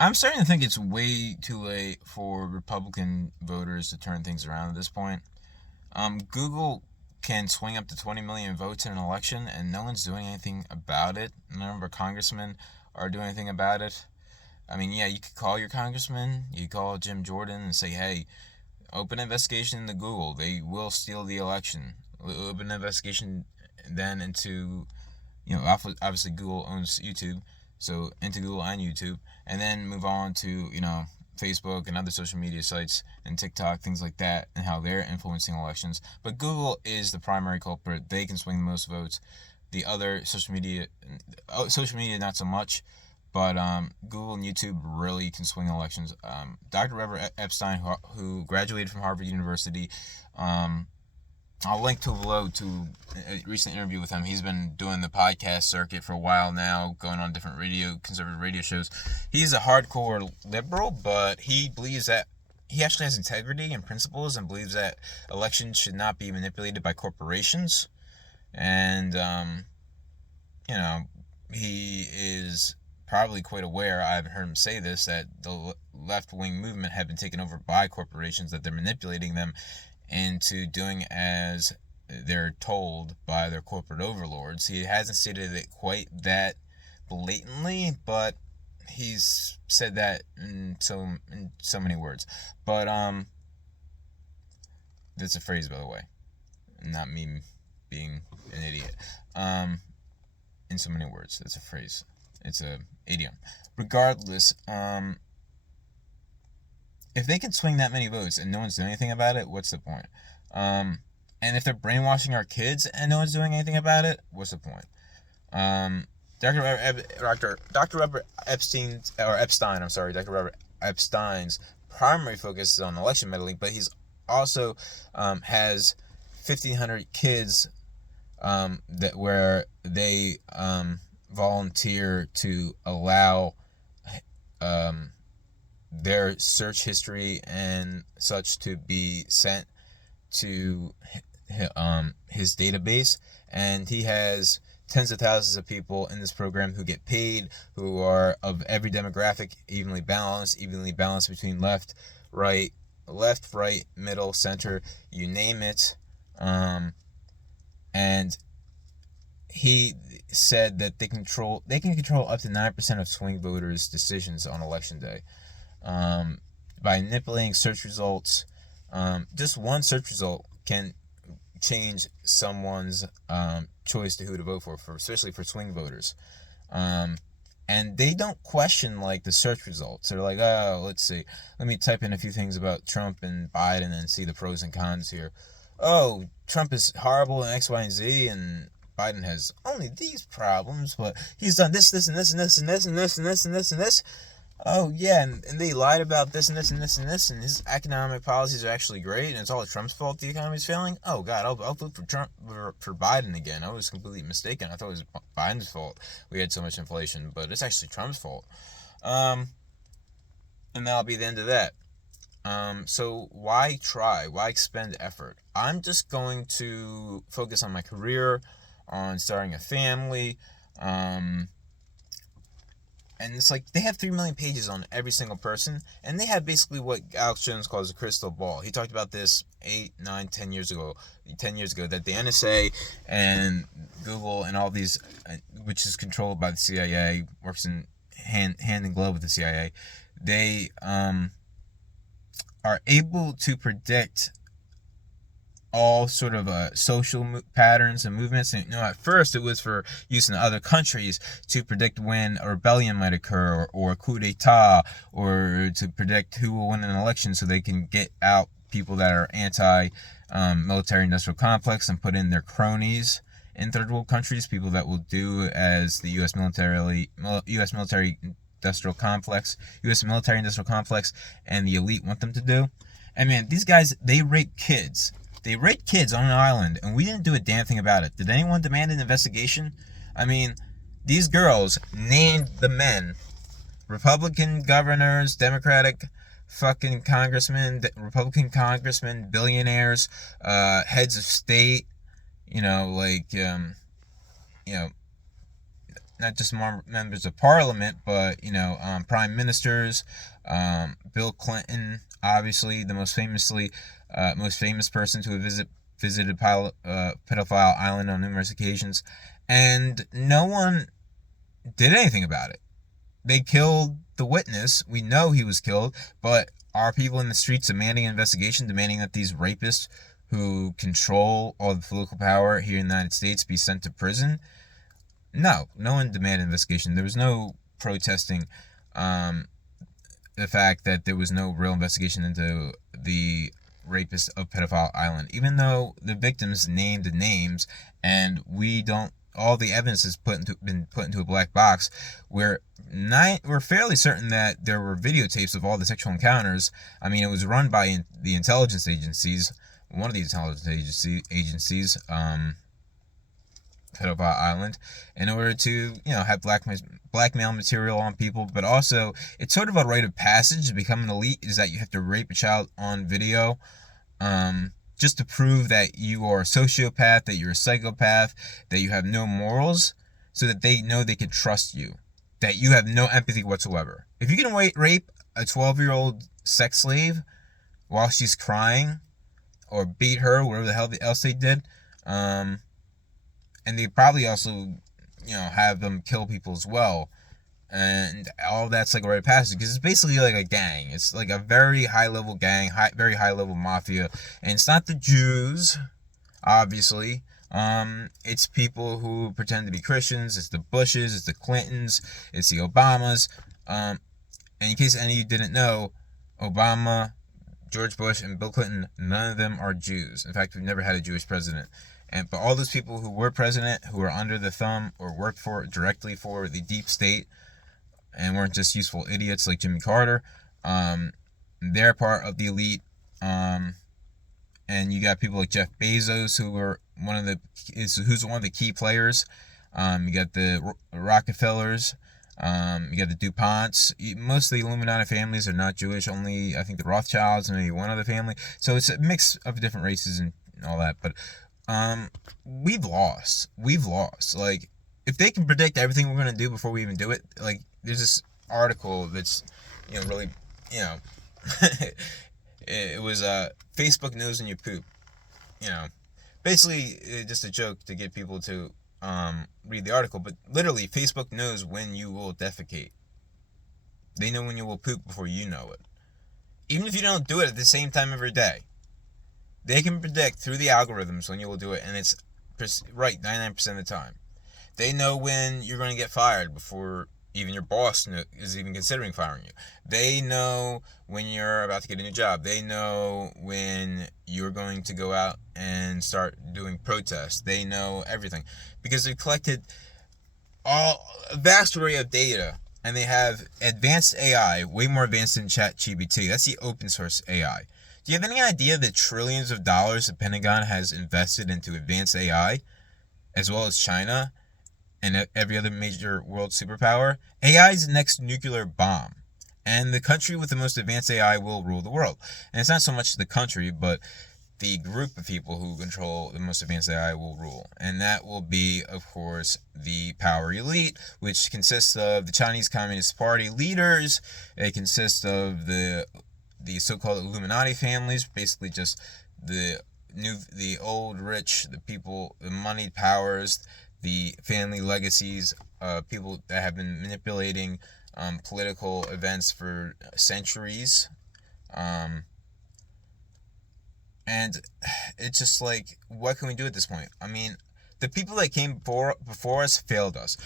I'm starting to think it's way too late for Republican voters to turn things around at this point. Google can swing up to 20 million votes in an election, and no one's doing anything about it. None of our congressmen are doing anything about it. I mean, yeah, you could call your congressman, you could call Jim Jordan and say, hey, open investigation into Google. They will steal the election. Open investigation then into, obviously Google owns YouTube, so into Google and YouTube, and then move on to, Facebook and other social media sites and TikTok, things like that, and how they're influencing elections. But Google is the primary culprit. They can swing the most votes. The other social media not so much, but Google and YouTube really can swing elections. Dr. Robert Epstein, who graduated from Harvard University, I'll link to below to a recent interview with him. He's been doing the podcast circuit for a while now, going on different conservative radio shows. He's a hardcore liberal, but he believes that he actually has integrity and principles and believes that elections should not be manipulated by corporations. And, you know, he is probably quite aware, I've heard him say this, that the left-wing movement have been taken over by corporations, that they're manipulating them into doing as they're told by their corporate overlords. He hasn't stated it quite that blatantly, but he's said that in so many words. But that's a phrase, by the way, not me being an idiot. In so many words, that's a phrase. It's a idiom. Regardless, if they can swing that many votes and no one's doing anything about it, what's the point? And if they're brainwashing our kids and no one's doing anything about it, what's the point? Dr. Robert Epstein, Dr. Robert Epstein's primary focus is on election meddling, but he's also has 1,500 kids that where they volunteer to allow their search history and such to be sent to his database, and he has tens of thousands of people in this program who get paid, who are of every demographic, evenly balanced between left, right, middle, center, you name it. And he said that they can control up to 9% of swing voters' decisions on election day, by manipulating search results. Just one search result can change someone's choice to who to vote for, especially for swing voters. And they don't question like the search results. They're like, oh, let's see, let me type in a few things about Trump and Biden and see the pros and cons here. Oh, Trump is horrible in X, Y, and Z, and Biden has only these problems, but he's done this, this, and this, and this, and this, and this, and this, and this, and this. Oh yeah, and they lied about this and this and this and this, and his economic policies are actually great, and it's all Trump's fault the economy's failing. Oh God, I'll vote for Trump for Biden again. I was completely mistaken. I thought it was Biden's fault we had so much inflation, but it's actually Trump's fault. Um, and that'll be the end of that. So why try? Why expend effort? I'm just going to focus on my career, on starting a family. Um, and it's like they have 3 million pages on every single person, and they have basically what Alex Jones calls a crystal ball. He talked about this 8, 9, 10 years ago. 10 years ago, that the NSA and Google and all these, which is controlled by the CIA, works in hand in glove with the CIA. They are able to predict all sort of social patterns and movements. And at first it was for use in other countries to predict when a rebellion might occur, or a coup d'etat, or to predict who will win an election so they can get out people that are anti military industrial complex and put in their cronies in third world countries, people that will do as the U.S. military industrial complex and the elite want them to do. And man, these guys, they rape kids. They raped kids on an island, and we didn't do a damn thing about it. Did anyone demand an investigation? I mean, these girls named the men Republican governors, Democratic fucking congressmen, Republican congressmen, billionaires, heads of state, you know, like, you know, not just more members of parliament, but prime ministers. Bill Clinton, obviously the most famous person to have visited pedophile island on numerous occasions, and no one did anything about it. They killed the witness. We know he was killed, but are people in the streets demanding an investigation, demanding that these rapists who control all the political power here in the United States be sent to prison? No one demanded an investigation. There was no protesting the fact that there was no real investigation into the rapist of Pedophile Island, even though the victims named the names, and we don't. All the evidence has been put into a black box. We're fairly certain that there were videotapes of all the sexual encounters. I mean, it was run by the intelligence agencies, one of the intelligence agencies, Pedophile Island, in order to have blackmail material on people. But also, it's sort of a rite of passage to become an elite, is that you have to rape a child on video, just to prove that you are a sociopath, that you're a psychopath, that you have no morals, so that they know they can trust you, that you have no empathy whatsoever. If you can rape a 12-year-old sex slave while she's crying, or beat her, whatever the hell else they did, and they probably also, have them kill people as well. And all that's like a rite of passage, because it's basically like a gang. It's like a very high-level gang, very high-level mafia. And it's not the Jews, obviously. It's people who pretend to be Christians. It's the Bushes, it's the Clintons, it's the Obamas. And in case any of you didn't know, Obama, George Bush, and Bill Clinton, none of them are Jews. In fact, we've never had a Jewish president. But all those people who were president, who were under the thumb or worked directly for the deep state, and weren't just useful idiots like Jimmy Carter, they're part of the elite. And you got people like Jeff Bezos, who's one of the key players. You got the Rockefellers. You got the DuPonts. Most of the Illuminati families are not Jewish. Only, I think, the Rothschilds and maybe one other family. So it's a mix of different races and all that. But we've lost. Like, if they can predict everything we're going to do before we even do it, like, there's this article that's, really, it was Facebook knows when you poop. Basically, just a joke to get people to read the article, but literally, Facebook knows when you will defecate. They know when you will poop before you know it. Even if you don't do it at the same time every day, they can predict through the algorithms when you will do it, and it's right 99% of the time. They know when you're going to get fired before even your boss is even considering firing you. They know when you're about to get a new job. They know when you're going to go out and start doing protests. They know everything, because they've collected a vast array of data, and they have advanced AI, way more advanced than ChatGPT. That's the open source AI. Do you have any idea the trillions of dollars the Pentagon has invested into advanced AI, as well as China and every other major world superpower? AI is the next nuclear bomb, and the country with the most advanced AI will rule the world. And it's not so much the country, but the group of people who control the most advanced AI will rule. And that will be, of course, the power elite, which consists of the Chinese Communist Party leaders. It consists of the so-called Illuminati families, basically just the old rich, the people, the moneyed powers, the family legacies, people that have been manipulating political events for centuries. And it's just like, what can we do at this point? I mean, the people that came before us failed us.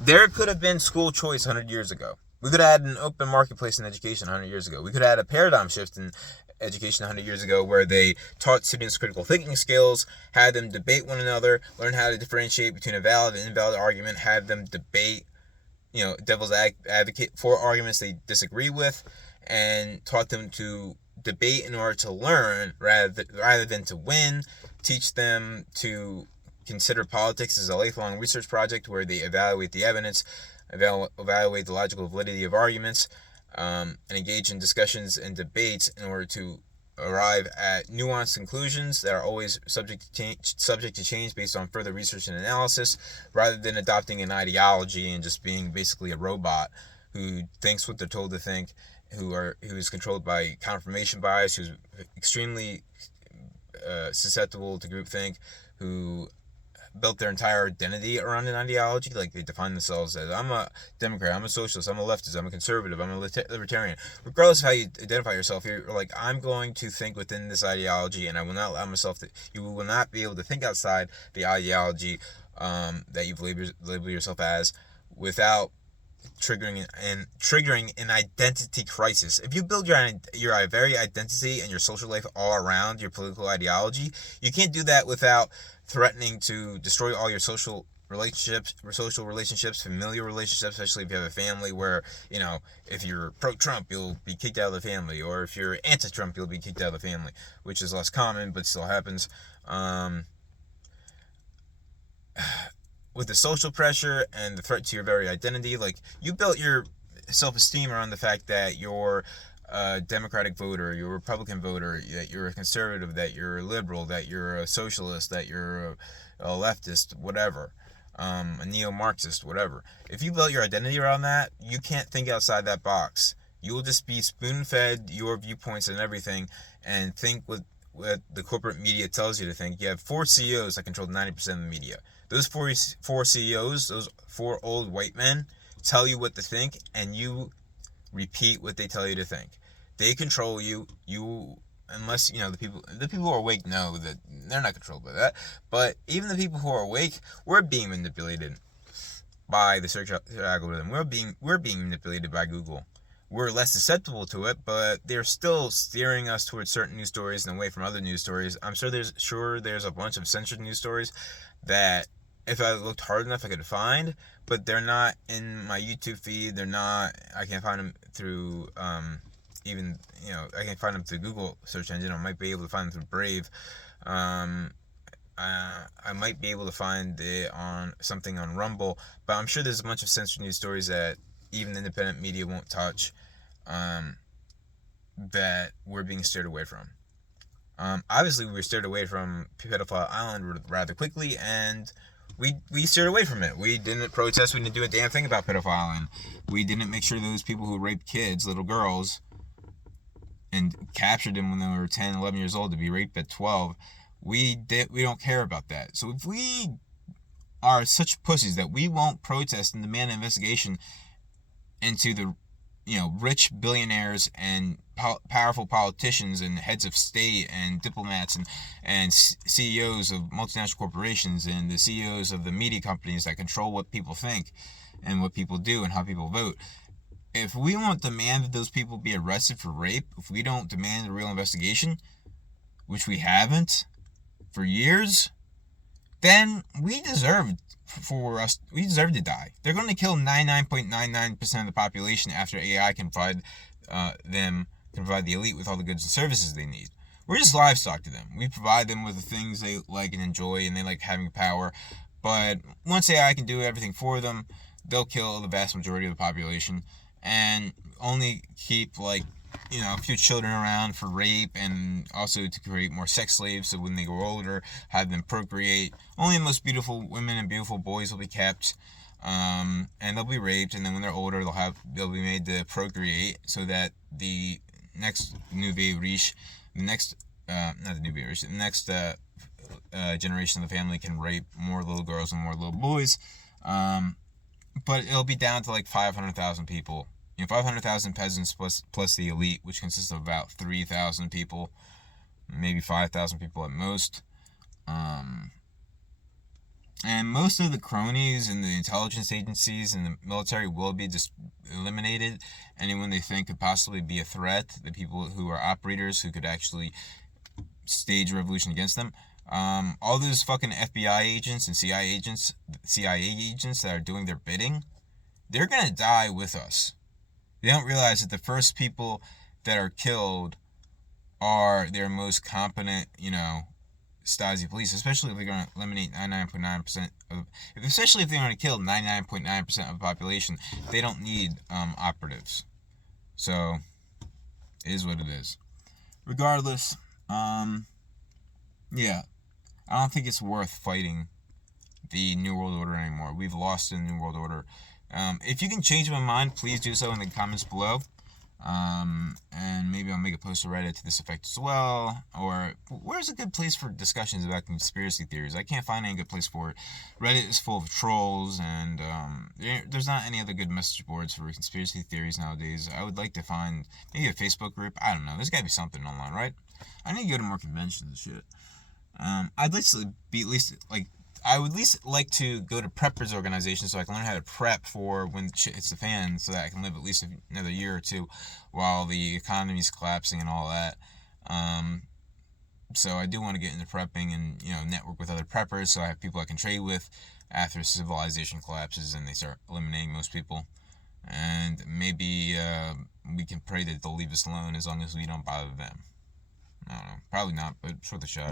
There could have been school choice 100 years ago. We could have had an open marketplace in education 100 years ago. We could have had a paradigm shift in education 100 years ago, where they taught students critical thinking skills, had them debate one another, learn how to differentiate between a valid and invalid argument, had them debate, devil's advocate for arguments they disagree with, and taught them to debate in order to learn rather than to win. Teach them to consider politics as a lifelong research project where they evaluate the evidence, evaluate the logical validity of arguments, and engage in discussions and debates in order to arrive at nuanced conclusions that are always subject to change based on further research and analysis, rather than adopting an ideology and just being basically a robot who thinks what they're told to think, who is controlled by confirmation bias, who's extremely susceptible to groupthink, who built their entire identity around an ideology. Like, they define themselves as, I'm a Democrat, I'm a socialist, I'm a leftist, I'm a conservative, I'm a libertarian. Regardless of how you identify yourself, you're like, I'm going to think within this ideology, and I will not allow myself to, you will not be able to think outside the ideology that you've labeled yourself as, without triggering an identity crisis. If you build your very identity and your social life all around your political ideology, you can't do that without threatening to destroy all your social relationships, familial relationships, especially if you have a family where, if you're pro-Trump, you'll be kicked out of the family, or if you're anti-Trump, you'll be kicked out of the family, which is less common, but still happens. With the social pressure and the threat to your very identity, like, you built your self-esteem around the fact that you're a Democratic voter, you're a Republican voter, that you're a conservative, that you're a liberal, that you're a socialist, that you're a leftist, whatever, a neo-Marxist, whatever. If you built your identity around that, you can't think outside that box. You will just be spoon-fed your viewpoints and everything, and think what the corporate media tells you to think. You have 4 CEOs that control 90% of the media. Those four CEOs, those 4 old white men, tell you what to think, and you repeat what they tell you to think. They control you. Unless, the people who are awake know that they're not controlled by that. But even the people who are awake, we're being manipulated by the search algorithm. We're being manipulated by Google. We're less susceptible to it, but they're still steering us towards certain news stories and away from other news stories. I'm sure there's a bunch of censored news stories that, if I looked hard enough, I could find, but they're not in my YouTube feed. I can't find them through, I can't find them through Google search engine. I might be able to find them through Brave. I might be able to find it on something on Rumble, but I'm sure there's a bunch of censored news stories that even independent media won't touch, that we're being steered away from. Obviously, we were steered away from Pedophile Island rather quickly, and we steered away from it. We didn't protest. We didn't do a damn thing about Pedophile Island. We didn't make sure those people who raped kids, little girls, and captured them when they were 10, 11 years old to be raped at 12, we don't care about that. So if we are such pussies that we won't protest and demand an investigation into the rich billionaires and powerful politicians and heads of state and diplomats and CEOs of multinational corporations and the CEOs of the media companies that control what people think and what people do and how people vote. If we won't demand that those people be arrested for rape, if we don't demand a real investigation, which we haven't for years, then we deserve to die. They're going to kill 99.99% of the population after AI can provide the elite with all the goods and services they need. We're just livestock to them. We provide them with the things they like and enjoy, and they like having power. But once AI can do everything for them, they'll kill the vast majority of the population and only keep a few children around for rape, and also to create more sex slaves, so when they grow older, have them procreate. Only the most beautiful women and beautiful boys will be kept, and they'll be raped, and then when they're older, they'll be made to procreate, so that the next nouvelle riche, the next generation of the family can rape more little girls and more little boys. But it'll be down to 500,000 people. 500,000 peasants plus the elite, which consists of about 3,000 people, maybe 5,000 people at most. And most of the cronies in the intelligence agencies and the military will be just eliminated. Anyone they think could possibly be a threat, the people who are operators who could actually stage a revolution against them. All those fucking FBI agents and CIA agents that are doing their bidding, they're gonna die with us. They don't realize that the first people that are killed are their most competent, Stasi police, especially if they're going to eliminate 99.9% especially if they're going to kill 99.9% of the population. They don't need operatives. So, it is what it is. Regardless, yeah, I don't think it's worth fighting the New World Order anymore. We've lost the New World Order. If you can change my mind, please do so in the comments below. And maybe I'll make a post to Reddit to this effect as well. Or where's a good place for discussions about conspiracy theories? I can't find any good place for it. Reddit is full of trolls, and there's not any other good message boards for conspiracy theories nowadays. I would like to find maybe a Facebook group. I don't know. There's got to be something online, right? I need to go to more conventions and shit. I'd like to be at least like I would at least like to go to preppers organizations so I can learn how to prep for when shit hits the fan, so that I can live at least another year or two while the economy's collapsing and all that. Um, so I do want to get into prepping and network with other preppers, so I have people I can trade with after civilization collapses and they start eliminating most people. And maybe we can pray that they'll leave us alone as long as we don't bother them. I don't know. Probably not, but it's worth a shot.